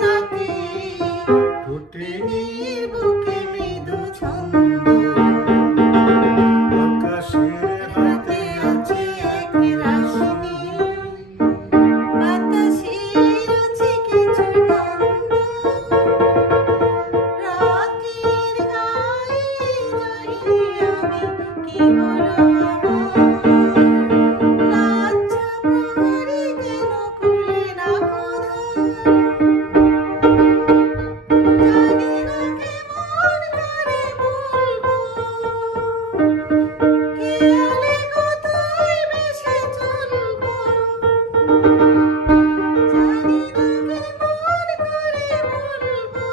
নাকি ঠোঁটের বুকে মৃদু ছন্দ আকাশের হাতে আছে এক রাশি বাতাসের আছে কিছু গন্ধ রাতের গায়ে যাইনি আমি কি হলো আমার লাচ্ছা প্রহরী কেন খুলে না খোদা জানি না কেমন করে বলবো খেয়ালে কতই বেশি চলবো জানি না কেমন করে বলবো